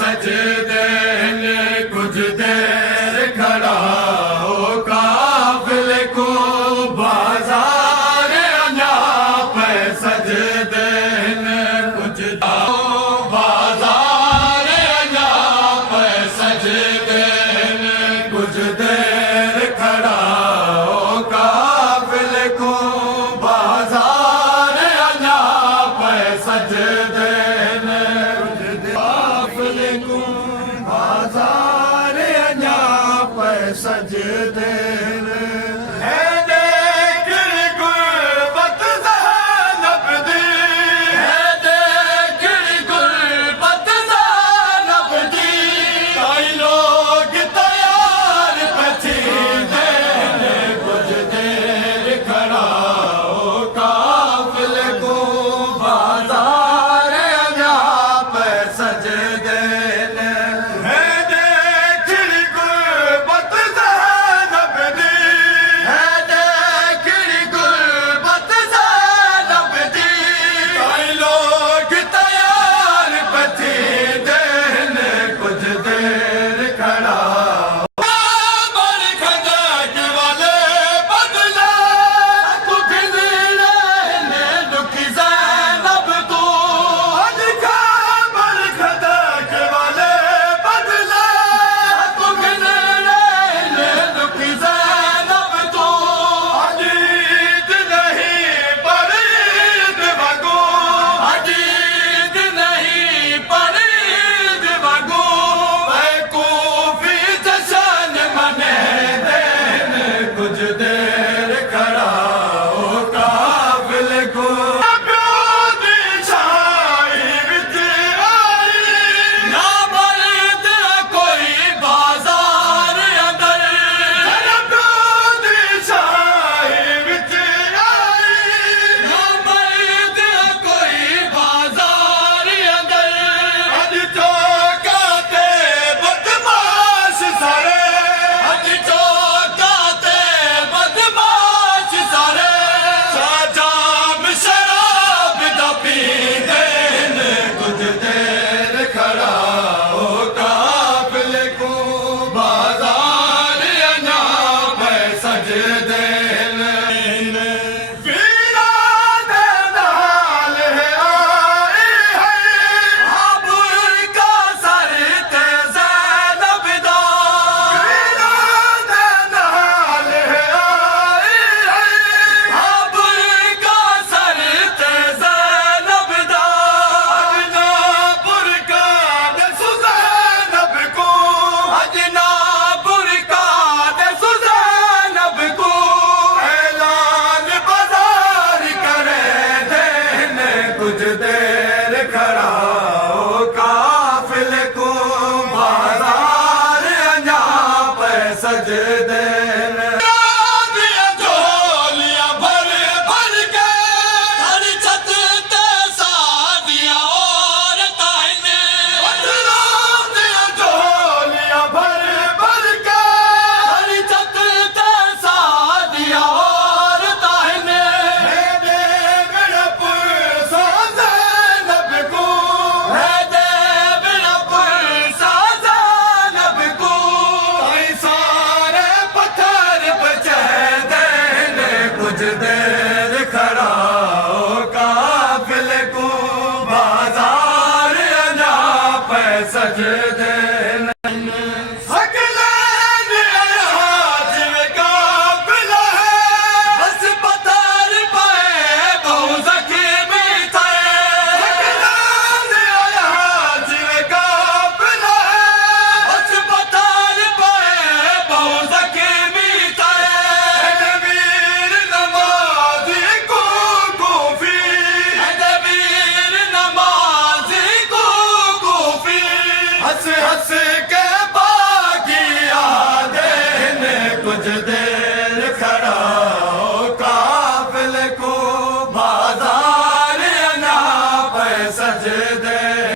सजदे में कुछ देर खड़ा हो काफिले को बाजार अञा पे सजदे में कुछ बाजार अञा पे सजदे में कुछ देर खड़ा हो काफिले को बाजार अञा पे सजदे बाजार अञा पे सजदे कुछ देर खड़ा हो काफिले को बाजार अञा पे सजदे देर खड़ा हो काफिले को बाजार अञा पे सजदे।